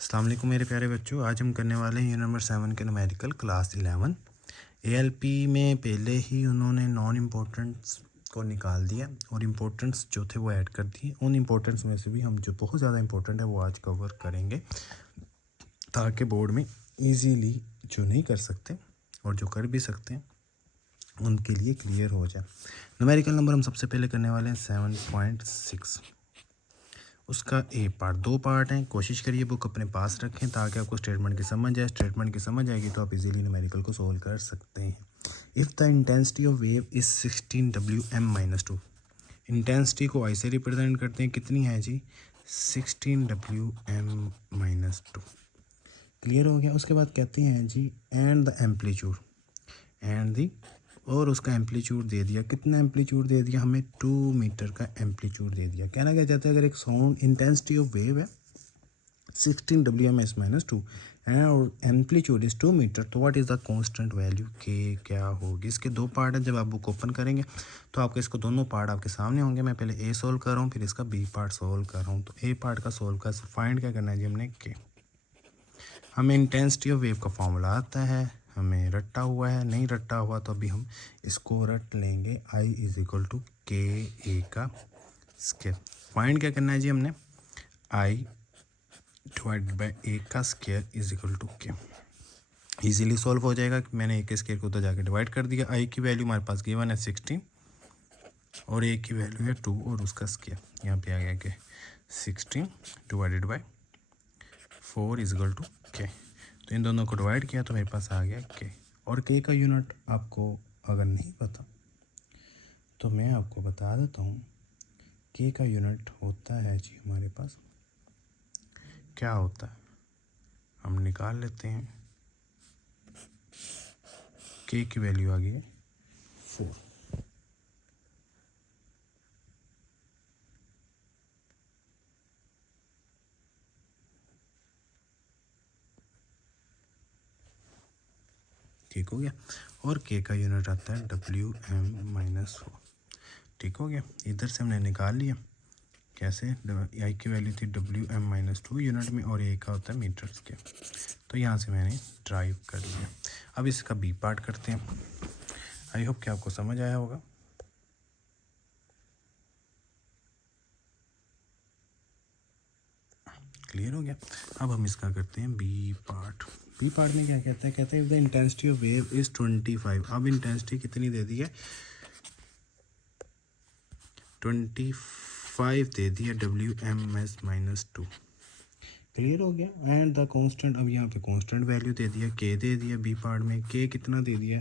अस्सलाम वालेकुम मेरे प्यारे बच्चों। आज हम करने वाले हैं यूनिट नंबर 7 के न्यूमेरिकल क्लास 11। एएलपी में पहले ही उन्होंने नॉन इम्पोर्टेंट्स को निकाल दिया और इम्पोर्टेंट्स जो थे वो ऐड कर दिए। उन इम्पोर्टेंट्स में से भी हम जो बहुत ज़्यादा इम्पोर्टेंट है वो आज कवर करेंगे, ताकि बोर्ड में इजीली जो नहीं कर सकते और जो कर भी सकते हैं उनके लिए क्लियर हो जाए। न्यूमेरिकल नंबर हम सबसे पहले करने वाले हैं 7.6। उसका ए पार्ट, दो पार्ट हैं। कोशिश करिए बुक अपने पास रखें ताकि आपको स्टेटमेंट की समझ आए। स्टेटमेंट की समझ आएगी तो आप इजीली न्यूमेरिकल को सोल्व कर सकते हैं। If the intensity of wave is 16 WM-2। Intensity को आई से रिप्रेजेंट करते हैं, कितनी है जी? 16 WM-2। क्लियर हो गया। उसके बाद कहते हैं जी and the amplitude, and the, और उसका एम्पलीट्यूड दे दिया। कितना एम्पलीट्यूड दे दिया हमें? 2 मीटर का एम्पलीट्यूड दे दिया। कहना क्या चाहते हैं, अगर एक साउंड इंटेंसिटी ऑफ वेव है 16 WM-2 और एम्पलीट्यूड इज़ 2 मीटर, तो what is the constant value के क्या होगी? इसके दो पार्ट हैं। जब आप बुक ओपन करेंगे तो आपके इसको दोनों पार्ट आपके सामने होंगे। मैं पहले ए सोल्व कर रहा हूँ, फिर इसका बी पार्ट सोल्व कर रहा हूँ। तो ए पार्ट का सोल्व कर फाइंड क्या करना है जी हमने? के। हमें इंटेंसिटी ऑफ वेव का फॉर्मूला आता है, हमें रट्टा हुआ है, नहीं रट्टा हुआ तो अभी हम इसको रट लेंगे। I इज इक्वल टू के ए का स्क्वायर। फाइंड क्या करना है जी हमने? I डिवाइड बाई ए का स्क्वायर इज इक्वल टू के। ईजिली सॉल्व हो जाएगा। मैंने ए के स्क्वायर को उधर जाके डिवाइड कर दिया। I की वैल्यू हमारे पास गिवन है 16 और ए की वैल्यू है 2 और उसका स्क्वायर यहाँ पे आ गया कि 16 divided by 4 is equal to K. तो इन दोनों को डिवाइड किया तो मेरे पास आ गया के। और के का यूनिट आपको अगर नहीं पता तो मैं आपको बता देता हूँ। के का यूनिट होता है जी हमारे पास, क्या होता है हम निकाल लेते हैं। के की वैल्यू आ गई है 4। ठीक हो गया। और के का यूनिट आता है WM-4। ठीक हो गया। इधर से हमने निकाल लिया। कैसे? आई की वैल्यू थी WM-2 यूनिट में और ए का होता है मीटर्स के। तो यहाँ से मैंने ड्राइव कर लिया। अब इसका बी पार्ट करते हैं। आई होप कि आपको समझ आया होगा। क्लियर हो गया। अब हम इसका करते हैं बी पार्ट। बी पार्ट में क्या कहता है? कहता है if the intensity of wave is 25। अब इंटेंसिटी कितनी दे दी है? 25 दे दी है WM-2। क्लियर हो गया। एंड द कांस्टेंट, अब यहाँ पे कांस्टेंट वैल्यू दे दिया, के दे दिया। बी पार्ट में के कितना दे दिया?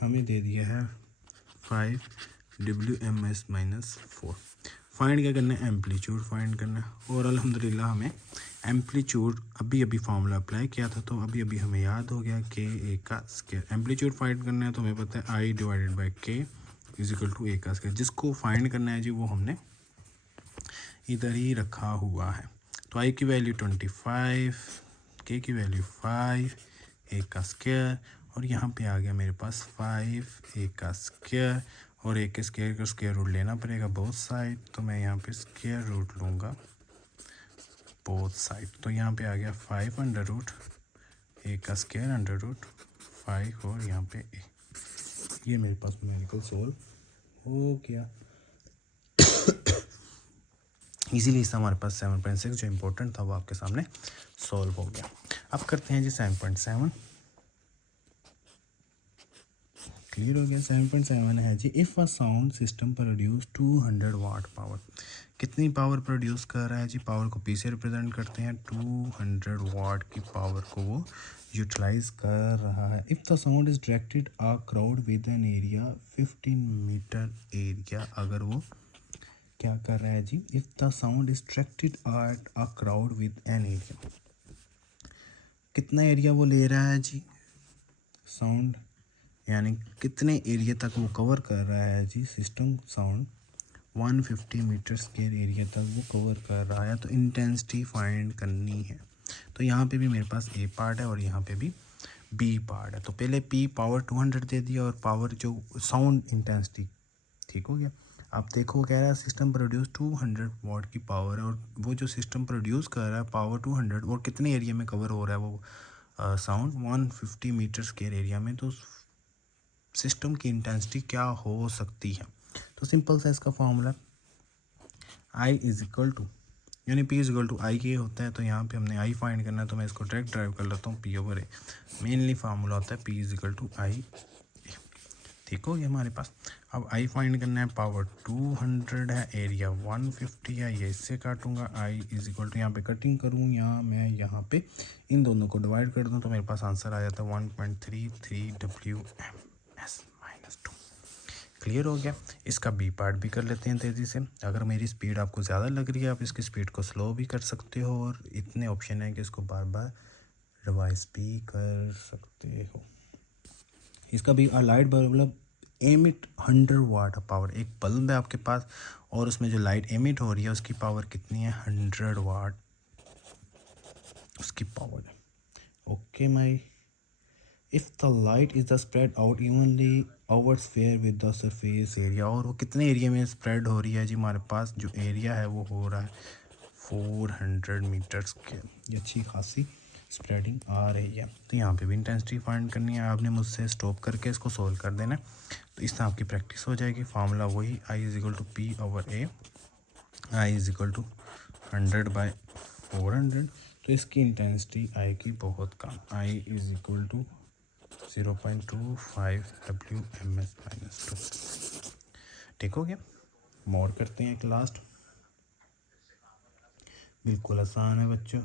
हमें दे दिया है 5 WM-4। फाइंड क्या करना है? एम्पलीट्यूड फाइंड करना है। और अल्हम्दुलिल्लाह हमें एम्पलीट्यूड अभी फार्मूला अप्लाई किया था तो अभी हमें याद हो गया के ए का स्क्वायर। एम्पलीट्यूड फाइंड करना है तो हमें पता है आई डिवाइडेड बाई के इज इक्वल टू ए का स्क्वायर। जिसको फाइंड करना है जी वो हमने इधर ही रखा हुआ है। तो आई की वैल्यू 25, के की वैल्यू 5, ए का स्क्वायर, और यहाँ पे आ गया मेरे पास 5 ए का स्क्वायर। और ए के स्क्वायर का स्क्वायर रूट लेना पड़ेगा बोथ साइड, तो मैं यहाँ पे स्क्वायर रूट लूँगा बोथ साइड। तो यहाँ पे आ गया 5 अंडर रूट ए का स्क्वायर अंडर रूट 5 और यहाँ पे ए। ये मेरे पास न्यूमेरिकल सोल्व हो गया इजीली। इससे हमारे पास 7.6 जो इम्पोर्टेंट था वो आपके सामने सॉल्व हो गया। अब करते हैं जी 7.7। क्लियर हो गया। 7.7 है जी if a sound system produce 200 watt power. कितनी पावर प्रोड्यूस कर रहा है जी? पावर को पी से रिप्रेजेंट करते हैं। 200 वाट की पावर को वो यूटिलाइज कर रहा है। If the sound is directed a crowd with an area 15 metre area, अगर वो क्या कर रहा है जी? If the sound is directed at a crowd with an area, कितना एरिया वो ले रहा है जी? साउंड यानी कितने एरिया तक वो कवर कर रहा है जी? System sound 150 metre square area तक वो कवर कर रहा है। तो इंटेंसिटी फाइंड करनी है। तो यहाँ पे भी मेरे पास ए पार्ट है और यहाँ पे भी बी पार्ट है। तो पहले पी पावर 200 दे दिया और पावर जो साउंड इंटेंसिटी, ठीक हो गया। आप देखो कह रहा है सिस्टम प्रोड्यूस 200 वाट की पावर है, और वो जो सिस्टम प्रोड्यूस कर रहा है पावर 200, और कितने एरिया में कवर हो रहा है वो साउंड 150 मीटर स्क्वायर एरिया में। तो सिस्टम की इंटेंसिटी क्या हो सकती है? तो सिंपल सा इसका formula I is equal to, यानी P is equal to I के होता है। तो यहाँ पे हमने आई फाइंड करना है, तो मैं इसको डायरेक्ट ड्राइव कर लेता हूँ, पी ओवर ए। मेनली फार्मूला होता है पी इज इक्वल टू आई। ठीक हो गया हमारे पास। अब आई फाइंड करना है, पावर 200 है, एरिया 150 है, ये इससे काटूंगा। आई इज इक्वल टू यहाँ पे कटिंग करूँ या मैं यहाँ पे इन दोनों को डिवाइड कर दूँ, तो मेरे पास आंसर आ जाता है 1.33 WMS-2। क्लियर हो गया। इसका बी पार्ट भी कर लेते हैं तेज़ी से। अगर मेरी स्पीड आपको ज़्यादा लग रही है, आप इसकी स्पीड को स्लो भी कर सकते हो, और इतने ऑप्शन है कि इसको बार बार रिवाइज भी कर सकते हो। इसका भी लाइट बल्ब मतलब एमिट 100 वाट पावर, एक बल्ब है आपके पास और उसमें जो लाइट एमिट हो रही है उसकी पावर कितनी है? 100 वाट उसकी पावर है। Okay my, if the light is the spread out evenly over sphere with the surface area, और वो कितने एरिया में स्प्रेड हो रही है जी? हमारे पास जो एरिया है वो हो रहा है 400 मीटर्स के। ये अच्छी खासी स्प्रेडिंग आ रही है। तो यहाँ पे भी इंटेंसिटी फाइंड करनी है, आपने मुझसे स्टॉप करके इसको सोल्व कर देना है, तो इस तरह आपकी प्रैक्टिस हो जाएगी। फार्मूला वही I is equal to P over A, I is equal to 100/400। तो इसकी इंटेंसिटी आएगी बहुत कम, I is equal to 0.25 WMS-2। ठीक हो गया। मोर करते हैं एक लास्ट, बिल्कुल आसान है बच्चों,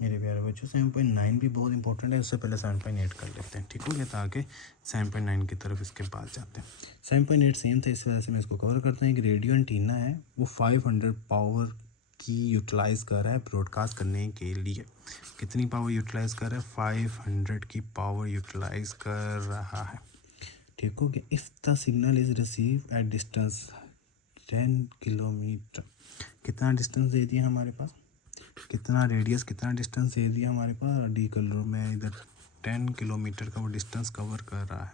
मेरे प्यारे बच्चों। 7.9 भी बहुत इंपॉर्टेंट है, उससे पहले 7.8 कर लेते हैं। ठीक हो गया, ताकि 7.9 की तरफ इसके बाद जाते हैं। 7.8 सेम था, इस वजह से मैं इसको कवर करता हूँ। एक रेडियो एंटीना है, वो 500 पावर की यूटिलाइज़ कर रहा है ब्रॉडकास्ट करने के लिए। कितनी पावर यूटिलाइज़ कर रहा है? 500 की पावर यूटिलाइज़ कर रहा है। ठीक हो गया। If the signal is receive at distance 10 kilometre, कितना डिस्टेंस दे दिया हमारे पास, कितना रेडियस, कितना डिस्टेंस दे दिया हमारे पास? डी कलर में इधर 10 किलोमीटर का वो डिस्टेंस कवर कर रहा है।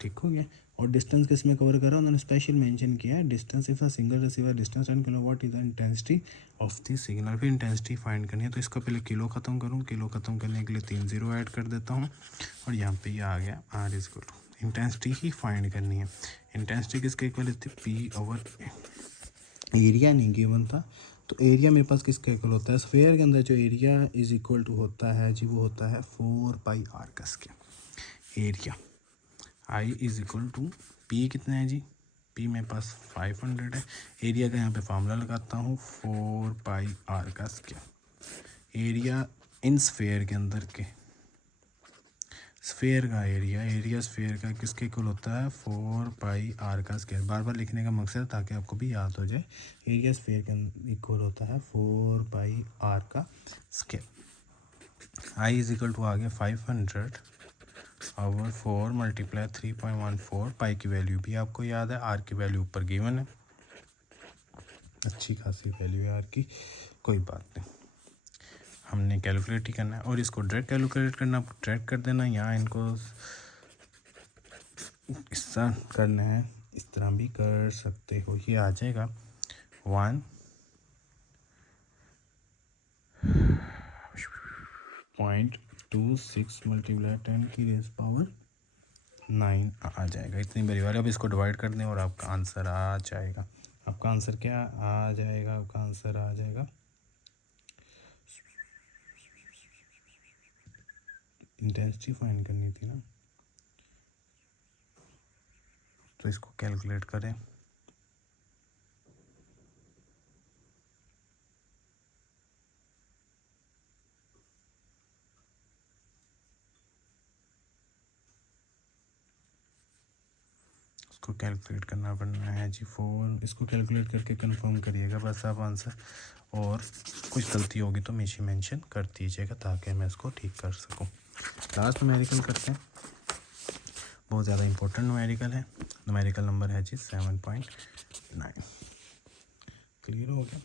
ठीक हो गया। और डिस्टेंस किस में कवर कर रहा है उन्होंने स्पेशल मेंशन किया है, distance if a single receiver distance 10 kilo what is the intensity of the signal. फिर इंटेंसिटी फाइंड करनी है, तो इसका पहले किलो ख़त्म करूँ, किलो ख़त्म करने के लिए 3 0 ऐड कर देता हूँ, और यहाँ पे ये आ गया R is equal to, intensity ही फाइंड करनी है। इंटेंसिटी किसके इक्वल थी? पी ओवर एरिया नहीं गिवन था, तो एरिया मेरे पास किसका इक्वल होता है? स्फेयर के अंदर जो एरिया इज इक्वल टू होता है जी, वो होता है 4πr का square area. I is equal to P कितना है जी? पी मेरे पास 500 है। एरिया का यहाँ पे फार्मूला लगाता हूँ 4πr का स्क्वायर। एरिया इन स्फेयर के अंदर के, स्फेयर का एरिया स्फेयर का किसके इक्वल होता है? 4πr का स्क्वायर। बार बार लिखने का मकसद ताकि आपको भी याद हो जाए, एरिया स्फेयर के इक्वल होता है 4πr का square. I is equal to आ गया 500/4 मल्टीप्लाई 3.14। पाई की वैल्यू भी आपको याद है, आर की वैल्यू ऊपर गिवन है, अच्छी खासी वैल्यू है आर की, कोई बात नहीं, हमने कैलकुलेट ही करना है। और इसको डायरेक्ट कैलकुलेट करना, डायरेक्ट कर देना, यहाँ इनको इस तरह करना है, इस तरह भी कर सकते हो। ये आ जाएगा 1.26 मल्टीप्लाई 10 की रेज़ पावर 9 आ जाएगा, इतनी बड़ी वाली। अब इसको डिवाइड कर दें और आपका आंसर आ जाएगा। आपका आंसर क्या आ जाएगा? आपका आंसर आ जाएगा, इंटेंसिटी फाइंड करनी थी ना, तो इसको कैलकुलेट करें। इसको कैलकुलेट करना पड़ना है जी 4, इसको कैलकुलेट करके कंफर्म करिएगा बस आप आंसर, और कुछ गलती होगी तो मुझे मेंशन कर दीजिएगा ताकि मैं इसको ठीक कर सकूं। लास्ट न्यूमेरिकल करते हैं, बहुत ज़्यादा इंपॉर्टेंट न्यूमेरिकल है। न्यूमेरिकल नंबर है जी 7.9। क्लियर हो गया।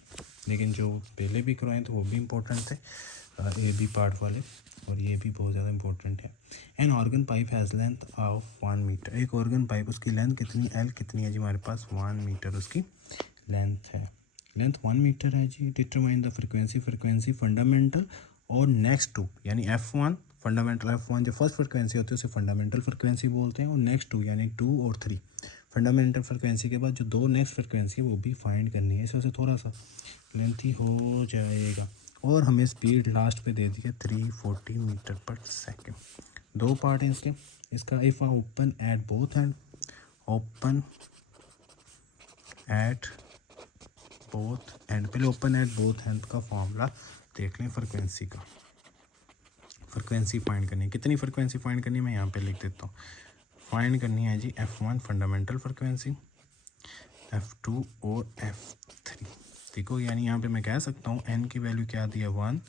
लेकिन जो पहले भी करवाए थे वो भी इम्पोर्टेंट थे, ए बी पार्ट वाले, और ये भी बहुत ज़्यादा इंपॉर्टेंट है। An organ pipe has length of 1 metre. एक ऑर्गन पाइप, उसकी लेंथ कितनी, एल कितनी है जी हमारे पास, 1 मीटर उसकी लेंथ है। लेंथ 1 मीटर है जी। Determine the frequency, frequency fundamental और नेक्स्ट टू, यानी F1 फंडामेंटल, F1 जो फर्स्ट फ्रिक्वेंसी होती है उसे फंडामेंटल फ्रिक्वेंसी बोलते हैं, और नेक्स्ट टू यानी 2 और 3 फंडामेंटल फ्रिक्वेंसी के बाद जो 2 नेक्स्ट फ्रिक्वेंसी है वो भी फाइंड करनी है। इस वजह से थोड़ा सा लेंथी हो जाएगा। और हमें स्पीड लास्ट पे दे दी है 340 मीटर पर सेकेंड। 2 पार्ट हैं इसके। इसका if open at both hand, open at both and, पहले ओपन एट बोथ हैंड का फॉर्मूला देख लें फ्रिक्वेंसी का। फ्रिक्वेंसी फाइंड करनी है, कितनी फ्रिक्वेंसी फाइंड करनी है मैं यहाँ पे लिख देता हूँ। फाइंड करनी है जी F1 फंडामेंटल फ्रिक्वेंसी, F2 और F3। देखो यानी यहाँ पे मैं कह सकता हूँ n की वैल्यू क्या दी है 1,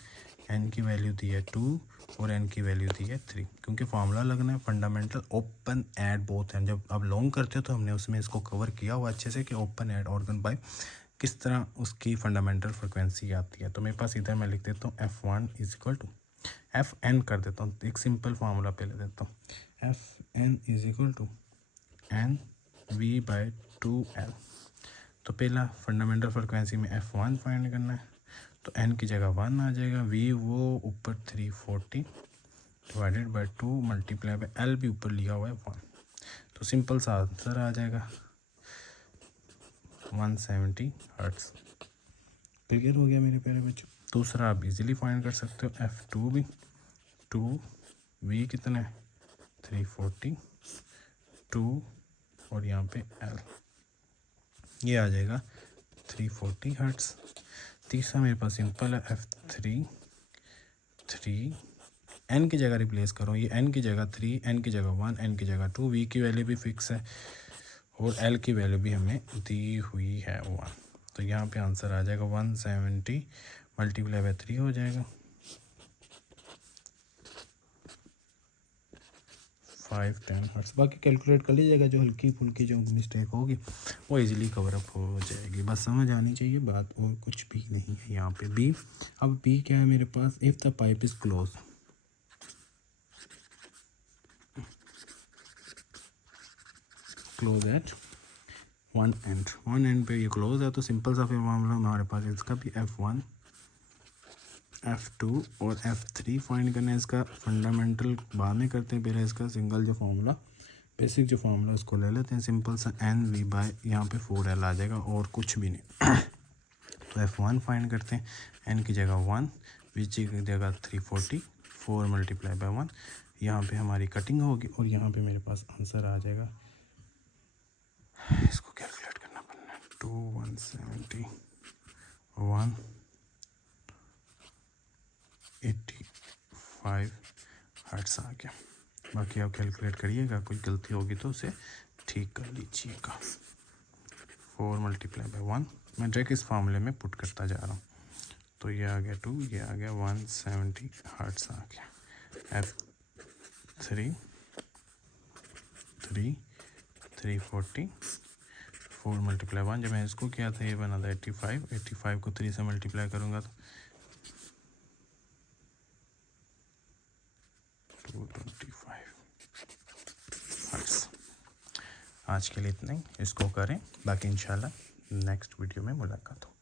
n की वैल्यू दी है 2 और n की वैल्यू दी है 3, क्योंकि फार्मूला लगना है fundamental open at both and. जब आप लॉन्ग करते हो तो हमने उसमें इसको कवर किया हुआ अच्छे से कि ओपन एट ऑर्गन पाइप किस तरह उसकी फंडामेंटल फ्रिक्वेंसी आती है। तो मेरे पास इधर मैं लिख देता हूँ F1 is equal to Fn कर देता हूँ, एक सिंपल फार्मूला पे ले देता हूँ। Fn is equal to N V by 2L। तो पहला फंडामेंटल फ्रिक्वेंसी में F1 फाइंड करना है, तो n की जगह 1 आ जाएगा, v वो ऊपर 340 divided by 2 multiply by L भी ऊपर लिया हुआ है 1, तो सिंपल सा आंसर आ जाएगा 170 हर्ट्ज। क्लियर हो गया मेरे प्यारे बच्चों। दूसरा आप इजीली फाइंड कर सकते हो, F2 भी 2, v कितना है 340, 2 और यहाँ पे L, ये आ जाएगा 340 हर्ट्ज। तीसरा मेरे पास सिंपल है F3 n की जगह रिप्लेस करो, ये n की जगह 3, n की जगह 1, n की जगह 2, v की वैल्यू भी फिक्स है और l की वैल्यू भी हमें दी हुई है 1, तो यहाँ पे आंसर आ जाएगा 170 मल्टीप्लाई बाई 3 हो जाएगा 510 हर्ट्ज। बाकी कैलकुलेट कर लीजिएगा, जो हल्की फुल्की जो मिस्टेक होगी वो इजीली कवर अप हो जाएगी, बस समझ आनी चाहिए बात, और कुछ भी नहीं है यहाँ पे। बी, अब बी क्या है मेरे पास, if the pipe is close, close at one end पे ये क्लोज है, तो सिंपल सा फिर मामला हमारे पास इसका भी F1 F2 और F3 फाइंड करना है। इसका फंडामेंटल बाद में करते हैं, पहले इसका सिंगल जो फार्मूला बेसिक जो फार्मूला उसको ले लेते हैं, सिंपल सा एन वी बाय यहाँ पे 4L आ जाएगा और कुछ भी नहीं। तो F1 फाइंड करते हैं, एन की जगह 1, वी की जगह 340, 4 मल्टीप्लाई बाय 1, यहाँ पे हमारी कटिंग होगी और यहाँ पे मेरे पास आंसर आ जाएगा, इसको कैलकुलेट करना पड़ना है, 2 185 हर्ट्ज आ गया। बाकी आप कैलकुलेट करिएगा, कोई गलती होगी तो उसे ठीक कर लीजिएगा। 4 मल्टीप्लाई बाय 1 मैं डायरेक्ट इस फार्मूले में पुट करता जा रहा हूँ, तो ये आ गया 2, ये आ गया 170 हर्ट्ज आ गया। F3 340, 4 मल्टीप्लाई 1, जब मैं इसको किया था ये बना था 85 को 3 से मल्टीप्लाई करूँगा तो 225 हर्ट्ज। आज के लिए इतना ही, इसको करें, बाकी इंशाल्लाह नेक्स्ट वीडियो में मुलाकात हो।